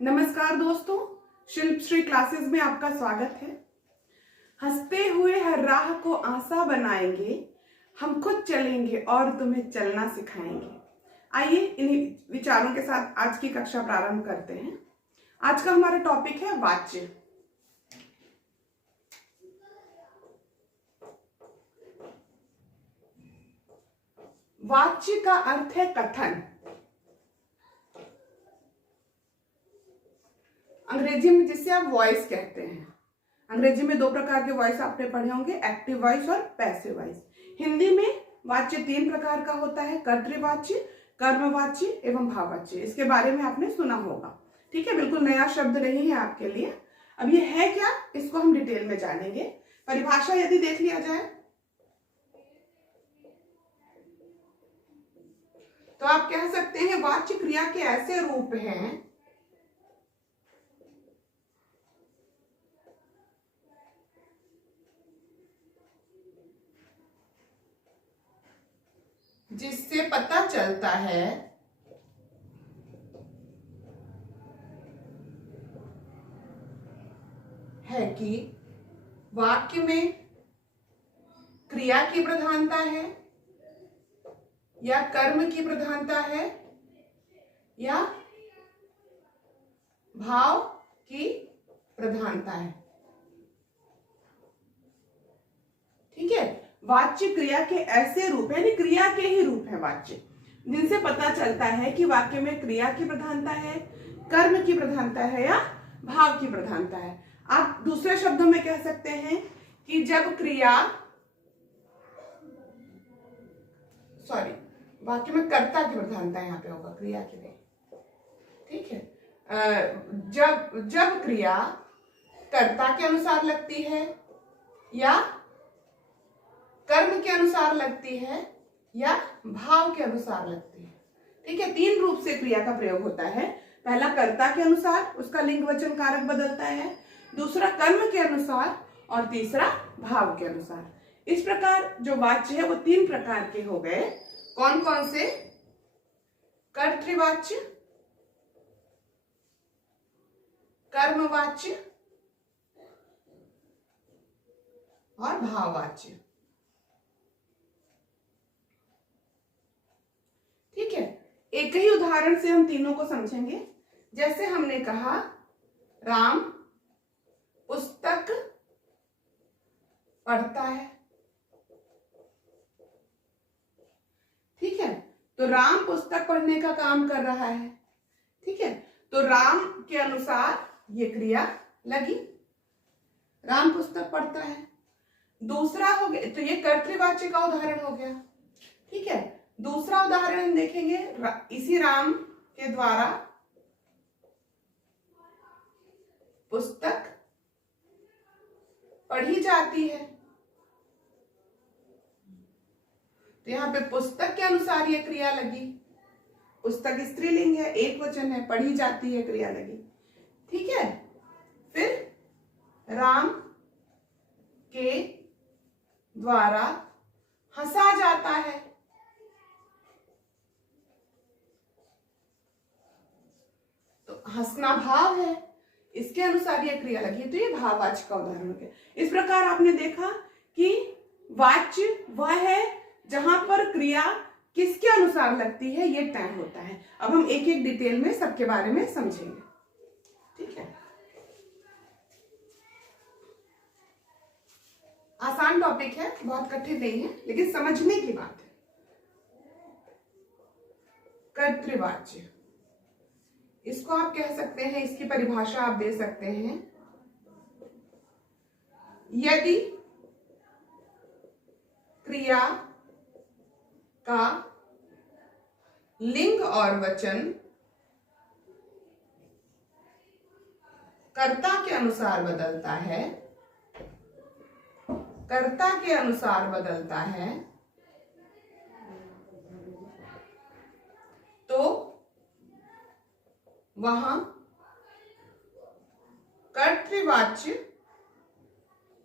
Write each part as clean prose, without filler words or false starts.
नमस्कार दोस्तों, शिल्पश्री क्लासेस में आपका स्वागत है। हंसते हुए हर राह को आसा बनाएंगे, हम खुद चलेंगे और तुम्हें चलना सिखाएंगे। आइए इन्हीं विचारों के साथ आज की कक्षा प्रारंभ करते हैं। आज का हमारा टॉपिक है वाच्य। वाच्य का अर्थ है कथन। अंग्रेजी में जिसे आप वॉइस कहते हैं। अंग्रेजी में 2 प्रकार के वॉइस आपने पढ़े होंगे, एक्टिव वॉइस और पैसिव वॉइस। हिंदी में वाच्य 3 प्रकार का होता है, कर्तृवाच्य, कर्मवाच्य एवं भाववाच्य। इसके बारे में आपने सुना होगा। ठीक है, बिल्कुल नया शब्द नहीं है आपके लिए। अब ये है क्या, इसको हम डिटेल में जानेंगे। परिभाषा यदि देख लिया जाए तो आप कह सकते हैं वाच्य क्रिया के ऐसे रूप हैं जिससे पता चलता है कि वाक्य में क्रिया की प्रधानता है या कर्म की प्रधानता है या भाव की प्रधानता है। ठीक है, वाच्य क्रिया के ऐसे रूप यानी क्रिया के ही रूप है वाच्य, जिनसे पता चलता है कि वाक्य में क्रिया की प्रधानता है, कर्म की प्रधानता है या भाव की प्रधानता है। आप दूसरे शब्दों में कह सकते हैं कि जब क्रिया, वाक्य में कर्ता की प्रधानता यहाँ पे होगा, क्रिया की नहीं। ठीक है, जब क्रिया कर्ता के अनुसार लगती है या कर्म के अनुसार लगती है या भाव के अनुसार लगती है। ठीक है, 3 रूप से क्रिया का प्रयोग होता है। पहला कर्ता के अनुसार, उसका लिंग वचन कारक बदलता है। दूसरा कर्म के अनुसार और तीसरा भाव के अनुसार। इस प्रकार जो वाच्य है वो 3 प्रकार के हो गए। कौन कौन से? कर्तृवाच्य, कर्मवाच्य और भाववाच्य। ठीक है, एक ही उदाहरण से हम तीनों को समझेंगे। जैसे हमने कहा राम पुस्तक पढ़ता है। ठीक है, तो राम पुस्तक पढ़ने का काम कर रहा है। ठीक है, तो राम के अनुसार ये क्रिया लगी, राम पुस्तक पढ़ता है। दूसरा हो गया, तो ये कर्तृवाच्य का उदाहरण हो गया। ठीक है, दूसरा उदाहरण हम देखेंगे, इसी राम के द्वारा पुस्तक पढ़ी जाती है। तो यहाँ पे पुस्तक के अनुसार ये क्रिया लगी। पुस्तक स्त्रीलिंग है, एक वचन है, पढ़ी जाती है, क्रिया लगी। ठीक है, फिर राम के द्वारा हंसा जाता है। तो हंसना भाव है, इसके अनुसार यह क्रिया लगी, तो ये भाववाच्य का उदाहरण हो गया। इस प्रकार आपने देखा कि वाच्य वह है जहां पर क्रिया किसके अनुसार लगती है, ये तय होता है। अब हम एक एक डिटेल में सबके बारे में समझेंगे। ठीक है, आसान टॉपिक है, बहुत कठिन नहीं है, लेकिन समझने की बात है। कर्तृवाच्य, इसको आप कह सकते हैं, इसकी परिभाषा आप दे सकते हैं, यदि क्रिया का लिंग और वचन कर्ता के अनुसार बदलता है, कर्ता के अनुसार बदलता है, तो वहां कर्तृवाच्य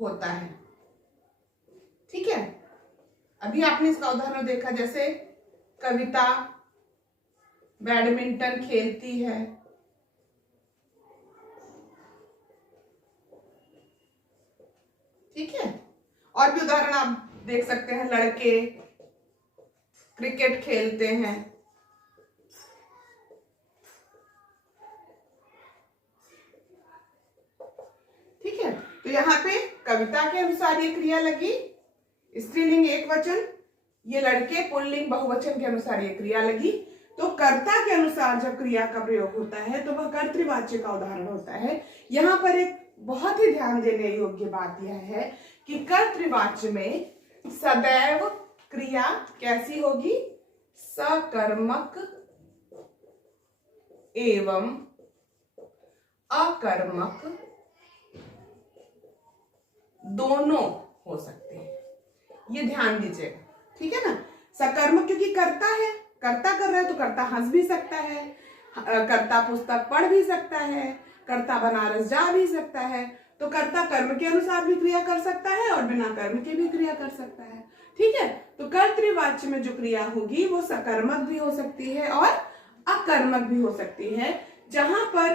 होता है। ठीक है, अभी आपने इसका उदाहरण देखा, जैसे कविता बैडमिंटन खेलती है। ठीक है, और भी उदाहरण आप देख सकते हैं, लड़के क्रिकेट खेलते हैं। ठीक है, तो यहाँ पे कविता के अनुसार ये क्रिया लगी, स्त्रीलिंग एकवचन, ये लड़के पुल्लिंग बहुवचन के अनुसार ये क्रिया लगी। तो कर्ता के अनुसार जब क्रिया का प्रयोग होता है तो वह कर्तृवाच्य का उदाहरण होता है। यहाँ पर एक बहुत ही ध्यान देने योग्य बात यह है कि कर्तृवाच्य में सदैव क्रिया कैसी होगी? सकर्मक एवं अकर्मक दोनों हो सकते हैं, ये ध्यान दीजिएगा। ठीक है ना, सकर्मक क्योंकि कर्ता है, कर्ता कर रहा है तो कर्ता हंस भी सकता है, कर्ता पुस्तक पढ़ भी सकता है, कर्ता बनारस जा भी सकता है। तो कर्ता कर्म के अनुसार भी क्रिया कर सकता है और बिना कर्म के भी क्रिया कर सकता है। ठीक है, तो कर्तृवाच्य में जो क्रिया होगी वो सकर्मक भी हो सकती है और अकर्मक भी हो सकती है। जहां पर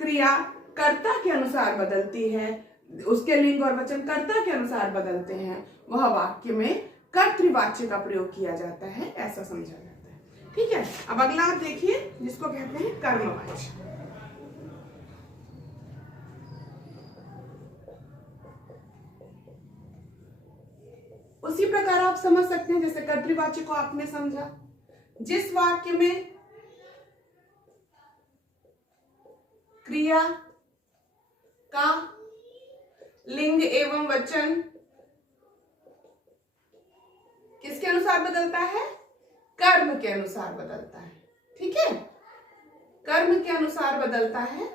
क्रिया कर्ता के अनुसार बदलती है, उसके लिंग और वचन कर्ता के अनुसार बदलते हैं, वह वाक्य में कर्तृवाच्य का प्रयोग किया जाता है, ऐसा समझा जाता है। ठीक है, अब अगला आप देखिए जिसको कहते हैं कर्मवाच्य। उसी प्रकार आप समझ सकते हैं जैसे कर्तृवाच्य को आपने समझा, जिस वाक्य में क्रिया का लिंग एवं वचन किसके अनुसार बदलता है? कर्म के अनुसार बदलता है। ठीक है, कर्म के अनुसार बदलता है,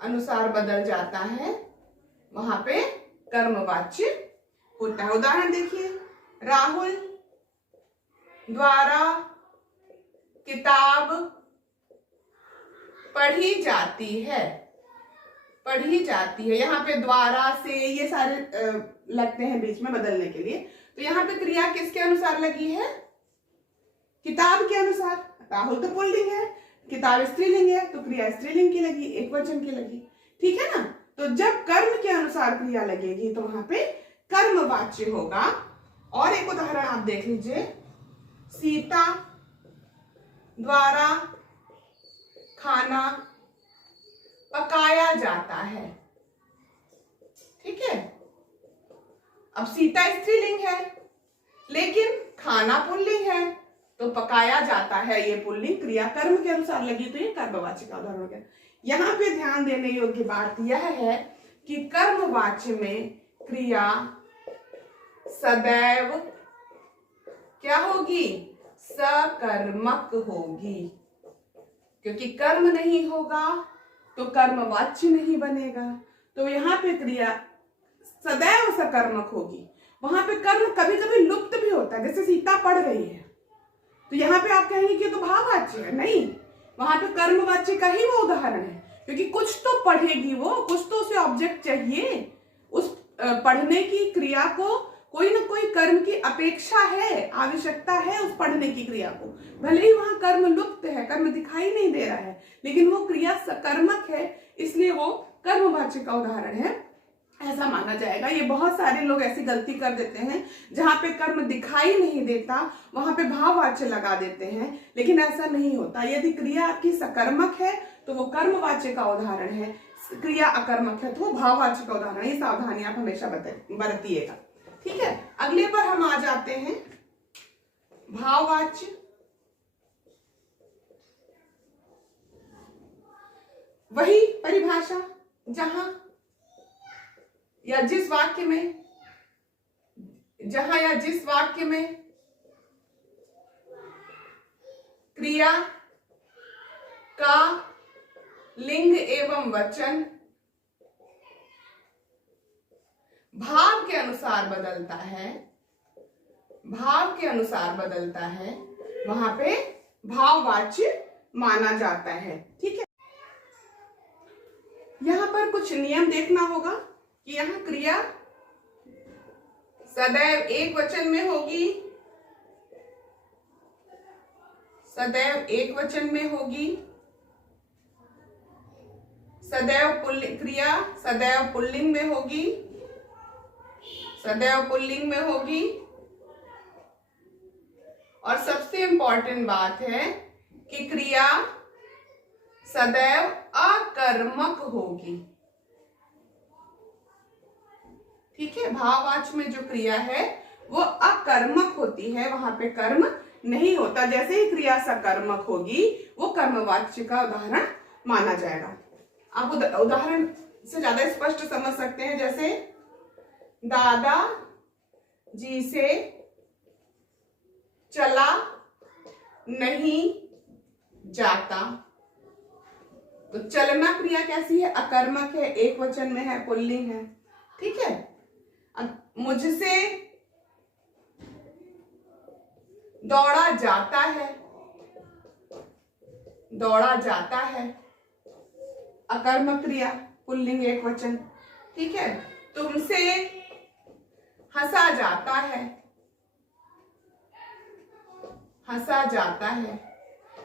अनुसार बदल जाता है, वहां पे कर्मवाच्य होता है। उदाहरण देखिए, राहुल द्वारा किताब पढ़ी जाती है, पढ़ी जाती है। यहाँ पे द्वारा से ये सारे लगते हैं बीच में बदलने के लिए। तो यहाँ पे क्रिया किसके अनुसार लगी है? किताब के अनुसार। राहुल तो पुल्लिंग है, किताब स्त्रीलिंग है, तो क्रिया स्त्रीलिंग की लगी, एक वचन की लगी। ठीक है ना, तो जब कर्म के अनुसार क्रिया लगेगी तो वहां पे कर्मवाच्य होगा। और एक उदाहरण आप देख लीजिए, सीता द्वारा खाना पकाया जाता है। ठीक है, अब सीता स्त्रीलिंग है लेकिन खाना पुल्लिंग है, तो पकाया जाता है ये पुल्लिंग, क्रिया कर्म के अनुसार लगी, तो ये कर्मवाच्य का उदाहरण हो गया। यहां पे ध्यान देने योग्य बात यह है कि कर्मवाच्य में क्रिया सदैव क्या होगी? सकर्मक होगी, क्योंकि कर्म नहीं होगा तो कर्मवाच्य नहीं बनेगा। तो यहाँ पे क्रिया सदैव सकर्मक होगी। वहां पे कर्म कभी कभी लुप्त भी होता है, जैसे सीता पढ़ रही है, तो यहाँ पे आप कहेंगे कि तो भाववाच्य है, नहीं, वहां पे कर्मवाच्य का ही वो उदाहरण है, क्योंकि कुछ तो पढ़ेगी वो, कुछ तो उसे ऑब्जेक्ट चाहिए, उस पढ़ने की क्रिया को कोई ना कोई कर्म की अपेक्षा है, आवश्यकता है उस पढ़ने की क्रिया को। भले ही वहां कर्म लुप्त है, कर्म दिखाई नहीं दे रहा है, लेकिन वो क्रिया सकर्मक है, इसलिए वो कर्मवाच्य का उदाहरण है, ऐसा माना जाएगा। ये बहुत सारे लोग ऐसी गलती कर देते हैं, जहां पे कर्म दिखाई नहीं देता वहां पे भाववाच्य लगा देते हैं, लेकिन ऐसा नहीं होता। यदि क्रिया आपकी सकर्मक है तो वो कर्मवाच्य का उदाहरण है, क्रिया अकर्मक है तो वो भाववाच्य का उदाहरण है। ये सावधानी आप हमेशा बरतिएगा। ठीक है, अगले पर हम आ जाते हैं भाववाच्य। वही परिभाषा जहां या जिस वाक्य में, जहां या जिस वाक्य में क्रिया का लिंग एवं वचन भाव के अनुसार बदलता है, भाव के अनुसार बदलता है, वहां पे भाववाच्य माना जाता है। ठीक है, यहां पर कुछ नियम देखना होगा कि यहाँ क्रिया सदैव एक वचन में होगी, सदैव एक वचन में होगी, सदैव पुल्लिंग, क्रिया सदैव पुल्लिंग में होगी, सदैव पुल्लिंग में होगी, और सबसे इंपॉर्टेंट बात है कि क्रिया सदैव अकर्मक होगी। ठीक है, भाववाच्य में जो क्रिया है वो अकर्मक होती है, वहां पे कर्म नहीं होता। जैसे ही क्रिया सकर्मक होगी वो कर्मवाच्य का उदाहरण माना जाएगा। आप उदाहरण से ज्यादा स्पष्ट समझ सकते हैं, जैसे दादा जी से चला नहीं जाता। तो चलना क्रिया कैसी है? अकर्मक है, एक वचन में है, पुल्लिंग है। ठीक है, मुझसे दौड़ा जाता है, दौड़ा जाता है, अकर्मक क्रिया, पुल्लिंग एक वचन। ठीक है, तुमसे हंसा जाता है, हंसा जाता है।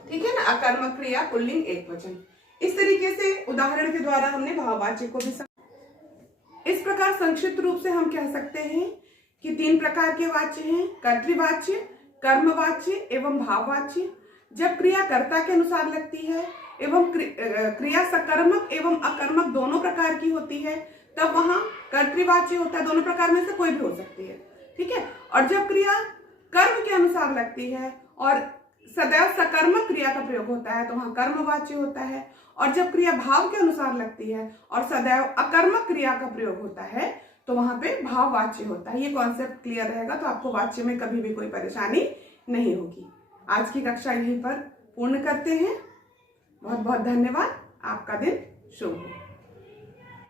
ठीक है ना, अकर्मक क्रिया, पुल्लिंग एक वचन। इस तरीके से उदाहरण के द्वारा हमने भाववाच्य को भी इस प्रकार संक्षिप्त रूप से हम कह सकते हैं कि 3 प्रकार के वाच्य हैं, कर्तृवाच्य, कर्मवाच्य एवं भाववाच्य। जब क्रिया कर्ता के अनुसार लगती है एवं क्रिया सकर्मक एवं अकर्मक दोनों प्रकार की होती है, तब वहां कर्तृवाच्य होता है। दोनों प्रकार में से कोई भी हो सकती है। ठीक है, और जब क्रिया कर्म के अनुसार लगती है और सदैव सकर्मक क्रिया का प्रयोग होता है तो वहां कर्मवाच्य होता है। और जब क्रिया भाव के अनुसार लगती है और सदैव अकर्मक क्रिया का प्रयोग होता है तो वहां पे भाववाच्य होता है। ये कॉन्सेप्ट क्लियर रहेगा तो आपको वाच्य में कभी भी कोई परेशानी नहीं होगी। आज की कक्षा यहीं पर पूर्ण करते हैं। बहुत बहुत धन्यवाद। आपका दिन शुभ हो।